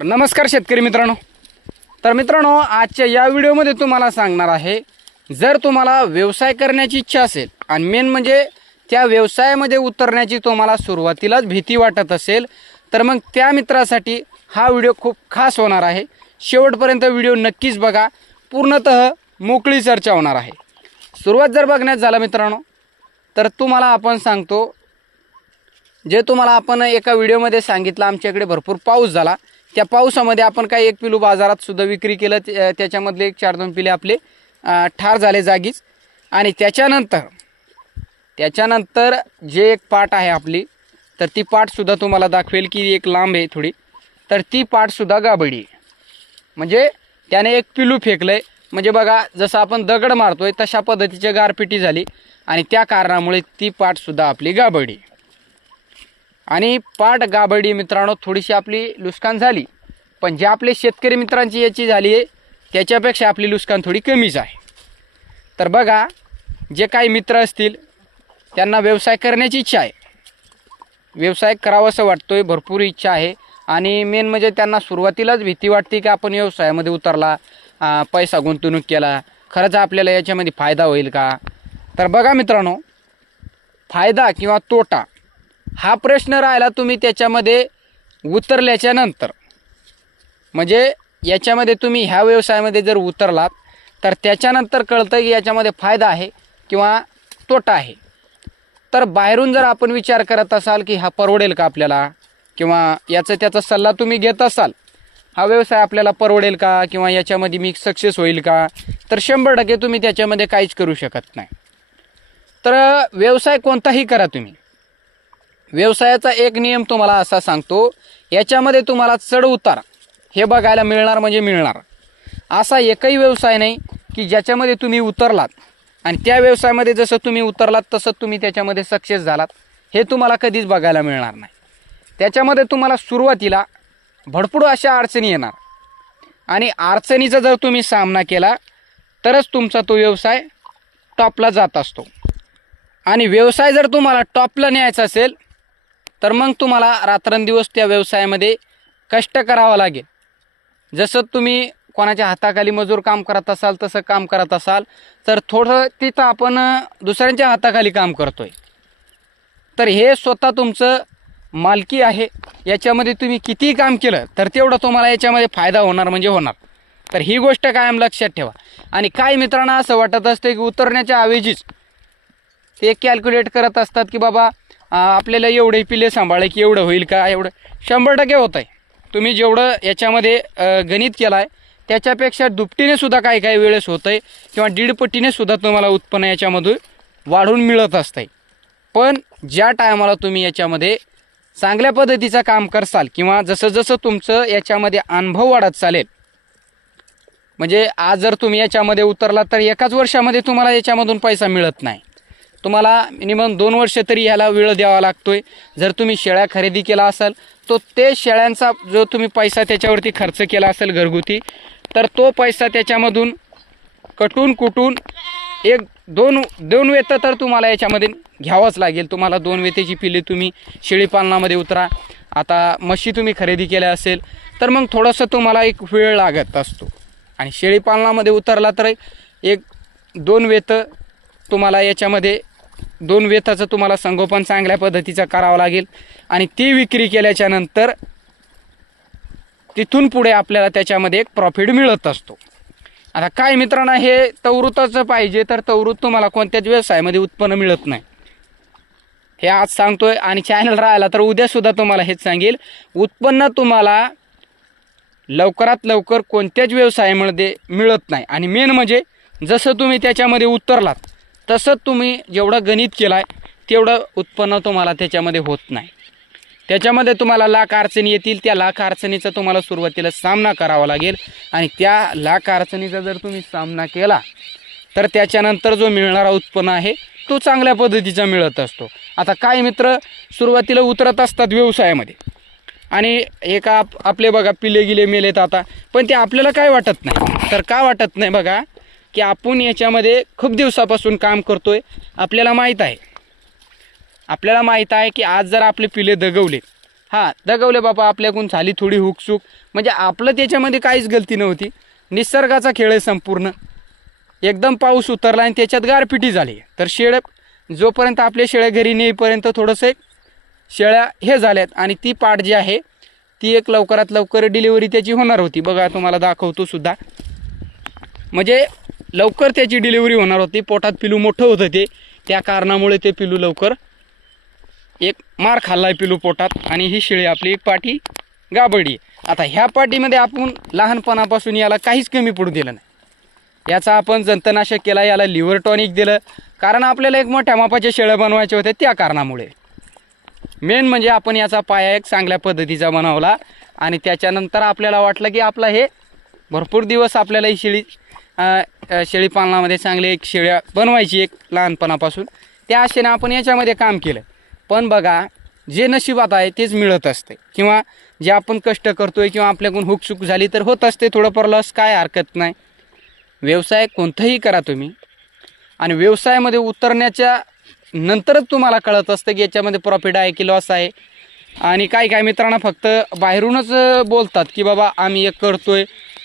नमस्कार शेतकरी मित्रांनो। तर मित्रांनो, आजच्या या व्हिडिओमध्ये तुम्हाला सांगणार आहे, जर तुम्हाला व्यवसाय करण्याची इच्छा असेल आणि मेन म्हणजे त्या व्यवसायामध्ये उतरण्याची तुम्हाला सुरुवातीलाच भीती वाटत असेल, तर मग त्या मित्रासाठी हा व्हिडिओ खूप खास होणार आहे। शेवटपर्यंत व्हिडिओ नक्कीच बघा, पूर्णतः मोकळी चर्चा होणार आहे। सुरुवात जर बघण्यात झाला मित्रांनो, तर तुम्हाला आपण सांगतो, जे तुम्हाला आपण एका व्हिडिओमध्ये सांगितलं, आमच्याकडे भरपूर पाऊस झाला, त्या पावसामध्ये आपण काही एक पिलू बाजारात सुद्धा विक्री केलं, त्याच्यामधले एक 4-2 पिले आपले ठार झाले जागीच। आणि त्याच्यानंतर जे एक पाट आहे आपली, तर ती पाटसुद्धा तुम्हाला दाखवेल की एक लांब आहे थोडी, तर ती पाटसुद्धा गाबडी आहे। म्हणजे त्याने एक पिलू फेकलं आहे, म्हणजे बघा जसं आपण दगड मारतोय तशा पद्धतीची गारपिटी झाली आणि त्या कारणामुळे ती पाटसुद्धा आपली गाबडी। आणि पाट गाबडी मित्रांनो, थोडीशी आपली नुकसान झाली, पण जे आपले शेतकरी मित्रांची याची झाली आहे त्याच्यापेक्षा आपली नुकसान थोडी कमीच आहे। तर बघा, जे काही मित्र असतील त्यांना व्यवसाय करण्याची इच्छा आहे, व्यवसाय करावासं वाटतोय, भरपूर इच्छा आहे। आणि मेन म्हणजे त्यांना सुरुवातीलाच भीती वाटते की आपण व्यवसायामध्ये उतरला, पैसा गुंतवणूक केला, खरंच आपल्याला याच्यामध्ये फायदा होईल का। तर बघा मित्रांनो, फायदा किंवा तोटा हा प्रश्न राहिला तुम्ही त्याच्यामध्ये उतरल्याच्या नंतर। म्हणजे याच्यामध्ये तुम्ही ह्या व्यवसायामध्ये जर उतरलात तर त्याच्यानंतर कळतं की याच्यामध्ये फायदा आहे किंवा तोटा आहे। तर बाहेरून जर आपण विचार करत असाल की हा परवडेल का आपल्याला, किंवा त्याचा सल्ला तुम्ही घेत असाल, हा व्यवसाय आपल्याला परवडेल का किंवा याच्यामध्ये मी सक्सेस होईल का, तर 100% तुम्ही त्याच्यामध्ये काहीच करू शकत नाही। तर व्यवसाय कोणताही करा तुम्ही, व्यवसायाचा एक नियम तुम्हाला असा सांगतो, याच्यामध्ये तुम्हाला चढ उतार हे बघायला मिळणार म्हणजे मिळणार। असा एकही व्यवसाय नाही की ज्याच्यामध्ये तुम्ही उतरलात आणि त्या व्यवसायामध्ये जसं तुम्ही उतरलात तसं तुम्ही त्याच्यामध्ये सक्सेस झालात, हे तुम्हाला कधीच बघायला मिळणार नाही। त्याच्यामध्ये तुम्हाला सुरुवातीला भरपूर अशा अडचणी येणार आणि अडचणीचा जर तुम्ही सामना केला तरच तुमचा तो व्यवसाय टॉपला जात असतो। आणि व्यवसाय जर तुम्हाला टॉपला न्यायचा असेल तर मग तुम्हाला रात्रंदिवस त्या व्यवसायामध्ये कष्ट करावं लागेल। जसं तुम्ही कोणाच्या हाताखाली मजूर काम करत असाल तसं काम करत असाल, तर थोडं तिथं आपण दुसऱ्यांच्या हाताखाली काम करतोय, तर हे स्वतः तुमचं मालकी आहे। याच्यामध्ये तुम्ही कितीही काम केलं तर तेवढं तुम्हाला याच्यामध्ये फायदा होणार म्हणजे होणार। तर ही गोष्ट कायम लक्षात ठेवा। आणि काही मित्रांना असं वाटत असतं की उतरण्याच्या ऐवजीच ते कॅल्क्युलेट करत असतात की बाबा आपल्याला एवढे पिले सांभाळले की एवढं होईल का, एवढं 100% होत आहे। तुम्ही जेवढं याच्यामध्ये गणित केलं आहे त्याच्यापेक्षा दुपटीने सुद्धा काही वेळेस होतं आहे, किंवा 1.5 पटीने सुद्धा तुम्हाला उत्पन्न याच्यामधून वाढून मिळत असतं। पण ज्या टायमाला तुम्ही याच्यामध्ये चांगल्या पद्धतीचं काम करसाल किंवा जसं जसं तुमचं याच्यामध्ये अनुभव वाढत चालेल, म्हणजे आज जर तुम्ही याच्यामध्ये उतरला तर एकाच वर्षामध्ये तुम्हाला याच्यामधून पैसा मिळत नाही, तुम्हाला मिनिमम 2 वर्ष तरी ह्याला वेळ द्यावा लागतोय। जर तुम्ही शेळ्या खरेदी केला असाल तो ते शेळ्यांचा जो तुम्ही पैसा त्याच्यावरती खर्च केला असेल घरगुती, तर तो पैसा त्याच्यामधून कुटून 1-2 वेत तर तुम्हाला याच्यामध्ये घ्यावंच लागेल। तुम्हाला 2 वेतेची पिले तुम्ही शेळीपालनामध्ये उतरा, आता म्हशी तुम्ही खरेदी केल्या असेल तर मग थोडंसं तुम्हाला एक वेळ लागत असतो। आणि शेळीपालनामध्ये उतरला तर 1-2 वेत तुम्हाला याच्यामध्ये 2 वेताचं तुम्हाला संगोपन चांगल्या पद्धतीचं करावं लागेल। आणि ती विक्री केल्याच्या नंतर तिथून पुढे आपल्याला त्याच्यामध्ये एक प्रॉफिट मिळत असतो। आता काय मित्रांनो, हे तवृत्तच पाहिजे, तर तवृत्त तुम्हाला कोणत्याच व्यवसायामध्ये उत्पन्न मिळत नाही, हे आज सांगतोय। आणि चॅनल राहिला तर उद्यासुद्धा तुम्हाला हेच सांगेल, उत्पन्न तुम्हाला लवकरात लवकर कोणत्याच व्यवसायामध्ये मिळत नाही। आणि मेन म्हणजे जसं तुम्ही त्याच्यामध्ये उतरलात तसं तुम्ही जेवढं गणित केलं आहे तेवढं उत्पन्न तुम्हाला त्याच्यामध्ये होत नाही। त्याच्यामध्ये तुम्हाला लाख अडचणी येतील, त्या लाख अडचणीचा तुम्हाला सुरुवातीला सामना करावा लागेल। आणि त्या लाख अडचणीचा जर तुम्ही सामना केला तर त्याच्यानंतर जो मिळणारा उत्पन्न आहे तो चांगल्या पद्धतीचा मिळत असतो। आता काही मित्र सुरुवातीला उतरत असतात व्यवसायामध्ये आणि आपले बघा पिले गिले मेलेत आता, पण ते आपल्याला काय वाटत नाही। तर का वाटत नाही बघा, की आपण याच्यामध्ये खूप दिवसापासून काम करतोय, आपल्याला माहीत आहे की आज जर आपले पिले दगवले हां दगवले बाबा, आपल्याकडून झाली थोडी हुकचूक, म्हणजे आपलं त्याच्यामध्ये काहीच गलती नव्हती. निसर्गाचा खेळ आहे संपूर्ण. एकदम पाऊस उतरला आणि त्याच्यात गारपिटी झाली, तर शेळ्या जोपर्यंत आपल्या शेळ्या घरी नेईपर्यंत थोडंसं शेळ्या हे झाल्यात. आणि ती पाट जी आहे ती एक लवकरात लवकर डिलिव्हरी त्याची होणार होती. बघा तुम्हाला दाखवतो सुद्धा, म्हणजे लवकर त्याची डिलिव्हरी होणार होती. पोटात पिलू मोठं होतं ते, त्या कारणामुळे ते पिलू लवकर एक मार खाल्लाय पिलू पोटात. आणि ही शेळी आपली एक पाठी गाबडी. आता ह्या पाठीमध्ये आपण लहानपणापासून याला काहीच कमी पडू दिलं नाही. याचा आपण जंतनाशक केला, याला लिव्हर टॉनिक दिलं, कारण आपल्याला एक मोठ्या मापाच्या शेळ्या बनवायच्या होत्या त्या कारणामुळे. मेन म्हणजे आपण याचा पाया एक चांगल्या पद्धतीचा बनवला. आणि त्याच्यानंतर आपल्याला वाटलं की आपला हे भरपूर दिवस आपल्याला ही शेळी पालनामध्ये चांगले एक शेळ्या बनवायची एक लहानपणापासून, त्या आशेने आपण याच्यामध्ये काम केलं. पण बघा, जे नशिबात आहे तेच मिळत असते, किंवा जे आपण कष्ट करतोय किंवा आपल्याकडून हुकचूक झाली तर होत असते थोडंफार लॉस, काय हरकत नाही. व्यवसाय कोणताही करा तुम्ही, आणि व्यवसायामध्ये उतरण्याच्या नंतरच तुम्हाला कळत असतं की याच्यामध्ये प्रॉफिट आहे की लॉस आहे. आणि काही मित्रांना फक्त बाहेरूनच बोलतात की बाबा आम्ही एक करतोय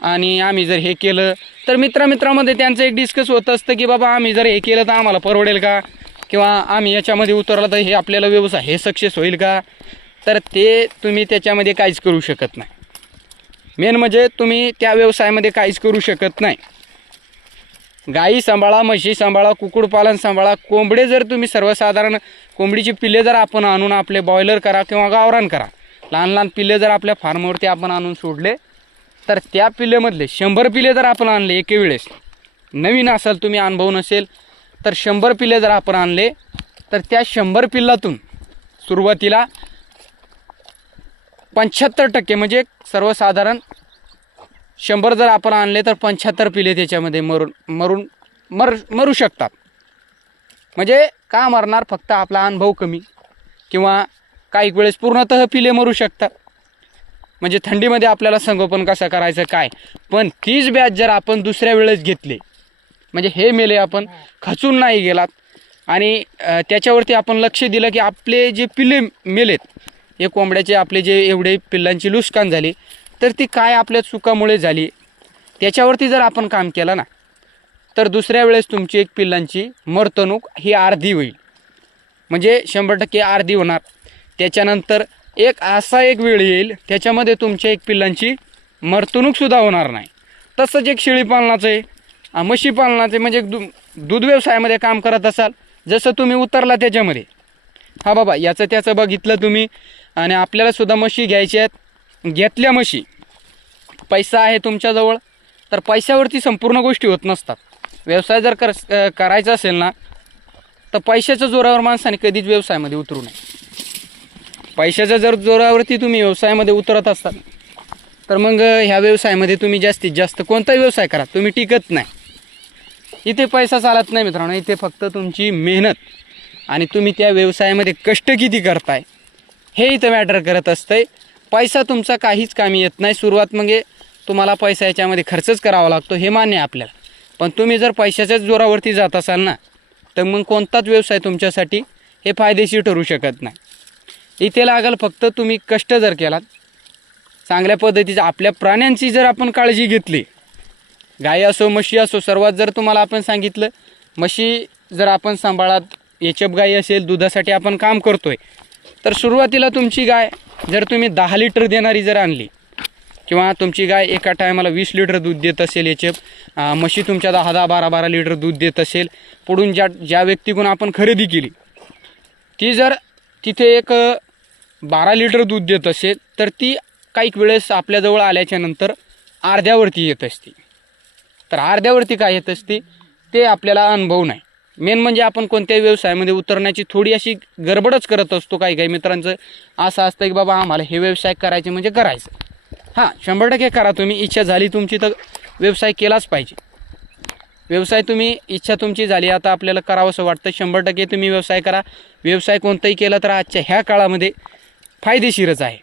आणि आम्ही जर हे केलं तर मित्रामध्ये त्यांचं एक डिस्कस होत असतं की बाबा आम्ही जर हे केलं तर आम्हाला परवडेल का, किंवा आम्ही याच्यामध्ये उतरलं तर हे आपल्याला व्यवसाय हे सक्सेस होईल का. तर ते तुम्ही त्याच्यामध्ये काहीच करू शकत नाही. मेन म्हणजे तुम्ही त्या व्यवसायामध्ये काहीच करू शकत नाही. गाई सांभाळा, म्हशी सांभाळा, कुक्कुटपालन सांभाळा, कोंबडे जर तुम्ही सर्वसाधारण कोंबडीची पिल्ले जर आपण आणून आपले बॉयलर करा किंवा गावरान करा, लहान पिल्ले जर आपल्या फार्मवरती आपण आणून सोडले, तर त्या पिल्लेमधले 100 पिल्ले जर आपण आणले एके वेळेस, नवीन असाल तुम्ही, अनुभव नसेल तर 100 पिल्ले जर आपण आणले तर त्या 100 पिल्लातून सुरुवातीला 75% म्हणजे सर्वसाधारण 100 जर आपण आणले तर 75 पिल्ले त्याच्यामध्ये मरू शकतात. म्हणजे का मरणार, फक्त आपला अनुभव कमी, किंवा काही वेळेस पूर्णतः पिल्ले मरू शकतात. म्हणजे थंडीमध्ये आपल्याला संगोपन कसं करायचं काय. पण तीच बॅच जर आपण दुसऱ्या वेळेस घेतली, म्हणजे हे मेले आपण खचून नाही गेलात आणि त्याच्यावरती आपण लक्ष दिलं की आपले जे पिल्ले मेलेत, हे कोंबड्याचे आपले जे एवढे पिल्लांची नुकसान झाली, तर ती काय आपल्या चुकामुळे झाली, त्याच्यावरती जर आपण काम केलं ना, तर दुसऱ्या वेळेस तुमची एक पिल्लांची मर्तणूक ही अर्धी होईल. म्हणजे 100% अर्धी होणार. त्याच्यानंतर एक असा एक वेळ येईल त्याच्यामध्ये तुमच्या एक पिल्लांची मर्तणूकसुद्धा होणार नाही. तसंच एक शेळी पालनाचं आहे, म्हशी पालनाचं, म्हणजे दूध व्यवसायामध्ये काम करत असाल, जसं तुम्ही उतरला त्याच्यामध्ये, हा बाबा याचं त्याचं बघितलं तुम्ही, आणि आपल्यालासुद्धा म्हशी घ्यायच्या आहेत, घेतल्या म्हशी, पैसा आहे तुमच्याजवळ, तर पैशावरती संपूर्ण गोष्टी होत नसतात. व्यवसाय जर करायचा असेल ना, तर पैशाच्या जोरावर माणसाने कधीच व्यवसायामध्ये उतरू नये. पैशाच्या जर जोरावरती तुम्ही व्यवसायामध्ये उतरत असतात, तर मग ह्या व्यवसायामध्ये तुम्ही जास्तीत जास्त कोणताही व्यवसाय करा, तुम्ही टिकत नाही. इथे पैसा चालत नाही मित्रांनो, इथे फक्त तुमची मेहनत आणि तुम्ही त्या व्यवसायामध्ये कष्ट किती करताय हे इथं मॅटर करत असतंय. पैसा तुमचा काहीच कामी येत नाही. सुरुवात म्हणजे तुम्हाला पैसा याच्यामध्ये खर्चच करावा लागतो, हे मान्य आहे आपल्याला. पण तुम्ही जर पैशाच्याच जोरावरती जात असाल ना, तर मग कोणताच व्यवसाय तुमच्यासाठी हे फायदेशीर ठरू शकत नाही. इथे लागेल फक्त तुम्ही कष्ट जर केलात, चांगल्या पद्धतीचं आपल्या प्राण्यांची जर आपण काळजी घेतली, गाय असो म्हशी असो, सर्वात जर तुम्हाला आपण सांगितलं, म्हशी जर आपण सांभाळात, एचएफ गाई असेल, दुधासाठी आपण काम करतोय, तर सुरुवातीला तुमची गाय जर तुम्ही 10 लिटर देणारी जर आणली, किंवा तुमची गाय एका टायमाला 20 लिटर दूध देत असेल एचएफ, म्हशी तुमच्या 10-10, 12-12 लिटर दूध देत असेल, पुढून ज्या व्यक्तीकडून आपण खरेदी केली ती जर तिथे एक 12 लिटर दूध देत असेल, तर ती काही वेळेस आपल्याजवळ आल्याच्या नंतर अर्ध्यावरती येत असते. तर अर्ध्यावरती काय येत असते ते आपल्याला अनुभव नाही. मेन म्हणजे आपण कोणत्याही व्यवसायामध्ये उतरण्याची थोडी अशी गडबडच करत असतो. काही मित्रांचं असं असतं की बाबा आम्हाला हे व्यवसाय करायचे म्हणजे करायचं. हां, 100% करा तुम्ही, इच्छा झाली तुमची तर व्यवसाय केलाच पाहिजे. व्यवसाय तुम्ही इच्छा तुमची झाली, आता आपल्याला करावंसं वाटतं, 100% तुम्ही व्यवसाय करा. व्यवसाय कोणताही केला तर आजच्या ह्या काळामध्ये फायदेशीरच आहे.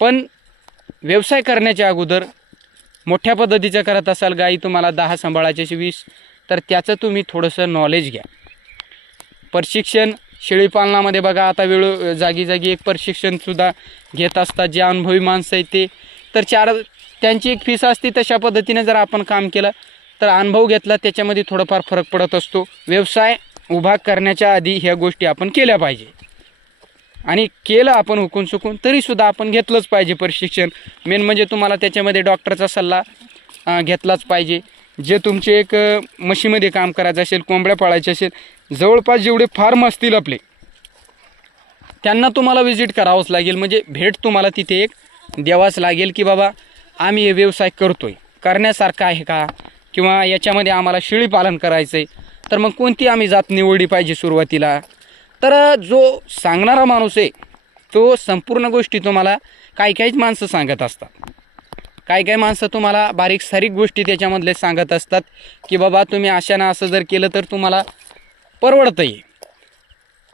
पण व्यवसाय करण्याच्या अगोदर मोठ्या पद्धतीचं करत असाल, गाई तुम्हाला 10 सांभाळायचे 20, तर त्याचं तुम्ही थोडंसं नॉलेज घ्या. प्रशिक्षण शेळीपालनामध्ये बघा आता जागी जागी एक प्रशिक्षणसुद्धा घेत असतात जे अनुभवी माणसं आहेत ते. तर त्यांची एक फीस असते. तशा पद्धतीने जर आपण काम केलं तर अनुभव घेतला त्याच्यामध्ये थोडंफार फरक पडत असतो. व्यवसाय उभा करण्याच्या आधी ह्या गोष्टी आपण केल्या पाहिजे. आणि केलं आपण हुकून सुकून तरीसुद्धा आपण घेतलंच पाहिजे प्रशिक्षण. मेन म्हणजे तुम्हाला त्याच्यामध्ये डॉक्टरचा सल्ला घेतलाच पाहिजे. जे तुमचे एक म्हशीमध्ये काम करायचं असेल, कोंबड्या पाळायचे असेल, जवळपास जेवढे फार्म असतील आपले त्यांना तुम्हाला व्हिजिट करावंच लागेल. म्हणजे भेट तुम्हाला तिथे एक द्यावाच लागेल की बाबा आम्ही हे व्यवसाय करतोय, करण्यासारखा आहे का, किंवा याच्यामध्ये आम्हाला शेळी पालन करायचं आहे तर मग कोणती आम्ही जात निवडली पाहिजे सुरुवातीला. तर जो सांगणारा माणूस आहे तो संपूर्ण गोष्टी तुम्हाला काहीच माणसं सांगत असतात. काही माणसं तुम्हाला बारीक सारीक गोष्टी त्याच्यामधले सांगत असतात की बाबा तुम्ही अशा ना असं जर केलं तर तुम्हाला परवडतं आहे,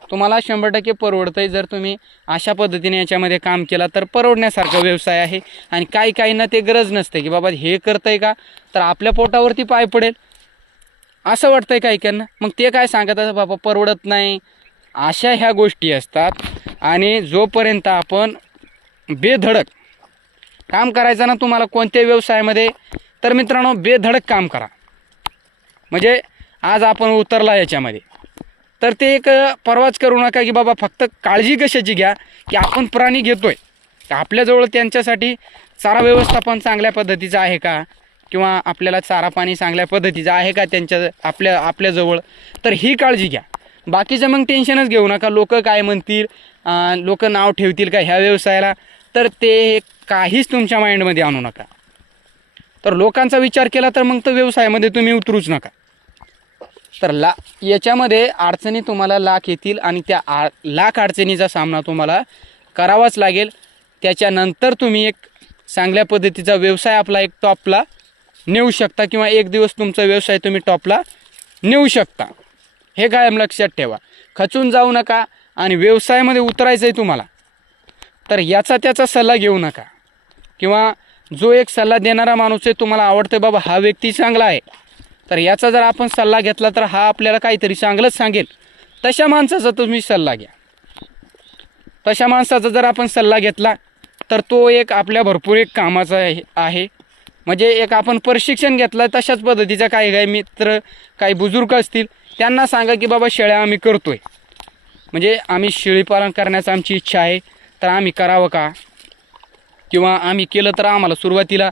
तुम्हाला 100% परवडतं आहे. जर तुम्ही अशा पद्धतीने याच्यामध्ये काम केला तर परवडण्यासारखा व्यवसाय आहे. आणि काहींना ते गरज नसते की बाबा हे करतंय का तर आपल्या पोटावरती पाय पडेल असं वाटतंय काहींना. मग ते काय सांगत असतात बाबा परवडत नाही, अशा ह्या गोष्टी असतात. आणि जोपर्यंत आपण बेधडक काम करायचं ना तुम्हाला कोणत्याही व्यवसायामध्ये, तर मित्रांनो बेधडक काम करा. म्हणजे आज आपण उतरला याच्यामध्ये तर ते एक परवाच करू नका की बाबा फक्त काळजी कशाची घ्या की आपण प्राणी घेतोय आपल्याजवळ त्यांच्यासाठी चारा व्यवस्थापन चांगल्या पद्धतीचं आहे का, किंवा आपल्याला चारा पाणी चांगल्या पद्धतीचं आहे का आपल्याजवळ, तर ही काळजी घ्या. बाकीचं मग टेन्शनच घेऊ नका. लोक काय म्हणतील, लोक नाव ठेवतील का ह्या व्यवसायाला, तर ते काहीच तुमच्या माइंडमध्ये आणू नका. तर लोकांचा विचार केला तर मग तर व्यवसायामध्ये तुम्ही उतरूच नका. तर याच्यामध्ये अडचणी तुम्हाला लाख येतील आणि त्या लाख अडचणीचा सामना तुम्हाला करावाच लागेल. त्याच्यानंतर तुम्ही एक चांगल्या पद्धतीचा व्यवसाय आपला एक टॉपला नेऊ शकता, किंवा एक दिवस तुमचा व्यवसाय तुम्ही टॉपला नेऊ शकता. हे कायम लक्षात ठेवा. खचून जाऊ नका. आणि व्यवसायामध्ये उतरायचं आहे तुम्हाला तर याचा त्याचा सल्ला घेऊ नका, किंवा जो एक सल्ला देणारा माणूस आहे तुम्हाला आवडतोय बाबा हा व्यक्ती चांगला आहे तर याचा जर आपण सल्ला घेतला तर हा आपल्याला काहीतरी चांगलंच सांगेल, तशा माणसाचा तुम्ही सल्ला घ्या. तशा माणसाचा जर आपण सल्ला घेतला तर तो एक आपल्या भरपूर एक कामाचा आहे. म्हणजे एक आपण प्रशिक्षण घेतलं तशाच पद्धतीचा काही मित्र काही बुजुर्ग असतील त्यांना सांगा की बाबा शेळ्या आम्ही करतोय, म्हणजे आम्ही शेळीपालन करण्याची आमची इच्छा आहे तर आम्ही करावं का, किंवा आम्ही केलं तर आम्हाला सुरुवातीला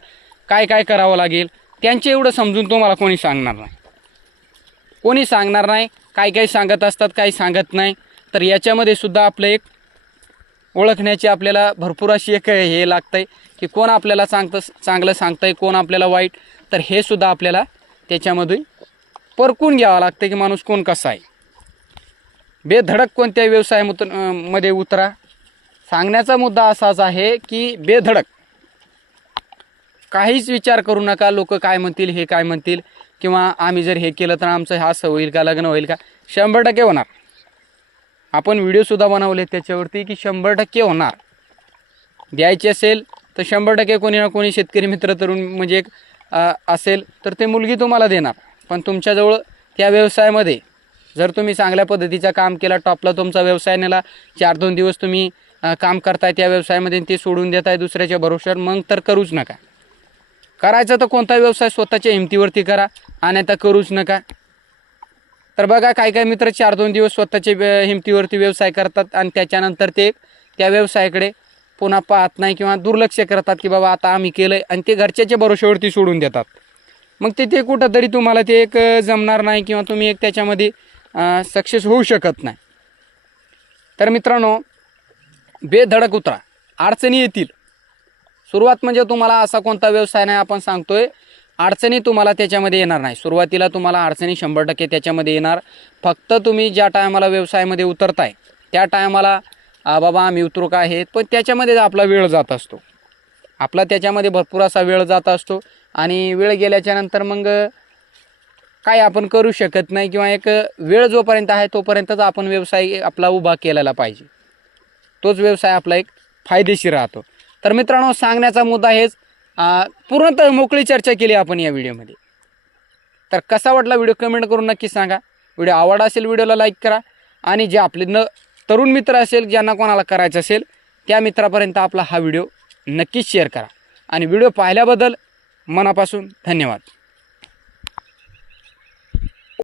काय करावं लागेल. त्यांचे एवढं समजून तुम्हाला कोणी सांगणार नाही. काही सांगत असतात, काही सांगत नाही. तर याच्यामध्ये सुद्धा आपलं एक ओळखण्याची आपल्याला भरपूर अशी एक हे लागतंय की कोण आपल्याला चांगलं सांगतंय, कोण आपल्याला वाईट. तर हे सुद्धा आपल्याला त्याच्यामध्ये परखून घ्यावं लागतं की माणूस कोण कसा आहे. बेधडक कोणत्याही व्यवसायामध्ये उतरा. सांगण्याचा मुद्दा असाच आहे की बेधडक काहीच विचार करू नका. लोक काय म्हणतील, हे काय म्हणतील, किंवा आम्ही जर हे केलं तर आमचं असं होईल का, लग्न होईल का. 100% होणार. आपण व्हिडिओसुद्धा बनवले त्याच्यावरती की 100% होणार. द्यायचे असेल तर 100% कोणी ना कोणी शेतकरी मित्र तरुण म्हणजे एक असेल तर ते मुलगी तुम्हाला देणार. पण तुमच्याजवळ त्या व्यवसायामध्ये जर तुम्ही चांगल्या पद्धतीचं काम केला, टॉपला तुमचा व्यवसाय नेला, 4-2 दिवस तुम्ही काम करताय त्या व्यवसायामध्ये ते सोडून देताय दुसऱ्याच्या भरोश्यावर, मग तर करूच नका. करायचं तर कोणता व्यवसाय स्वतःच्या हिमतीवरती करा, अन्यथा करूच नका. तर बघा काही मित्र 4-2 दिवस स्वतःच्या हिमतीवरती व्यवसाय करतात आणि त्याच्यानंतर ते त्या व्यवसायाकडे पुन्हा पाहत नाही किंवा दुर्लक्ष करतात की बाबा आता आम्ही केलंय, आणि ते घरच्याच्या भरोश्यावरती सोडून देतात. मग ते कुठंतरी तुम्हाला ते एक जमणार नाही किंवा तुम्ही एक त्याच्यामध्ये सक्सेस होऊ शकत नाही. तर मित्रांनो बेधडक उतरा. अडचणी येतील. सुरुवात म्हणजे तुम्हाला असा कोणता व्यवसाय नाही आपण सांगतोय अडचणी तुम्हाला त्याच्यामध्ये येणार नाही. सुरुवातीला तुम्हाला अडचणी 100% त्याच्यामध्ये येणार. फक्त तुम्ही ज्या टायमाला व्यवसायामध्ये उतरताय त्या टायमाला बाबा आम्ही उतरू का हे, पण त्याच्यामध्ये आपला वेळ जात असतो. आपला त्याच्यामध्ये भरपूर असा वेळ जात असतो आणि वेळ गेल्याच्या नंतर मग काय आपण करू शकत नाही, किंवा एक वेळ जोपर्यंत आहे तोपर्यंतच आपण व्यवसाय आपला उभा केलेला पाहिजे. तोच व्यवसाय आपला एक फायदेशीर राहतो. तर मित्रांनो सांगण्याचा मुद्दा हेच. पूर्णतः मोकळी चर्चा केली आपण या व्हिडिओमध्ये. तर कसा वाटला व्हिडिओ कमेंट करून नक्की सांगा. व्हिडिओ आवडला असेल व्हिडिओला लाईक करा आणि जे आपले तरुण मित्र असेल, ज्यांना कोणाला करायचं असेल, त्या मित्रापर्यंत आपला हा व्हिडिओ नक्कीच शेअर करा. आणि व्हिडिओ पाहिल्याबद्दल मनापासून धन्यवाद.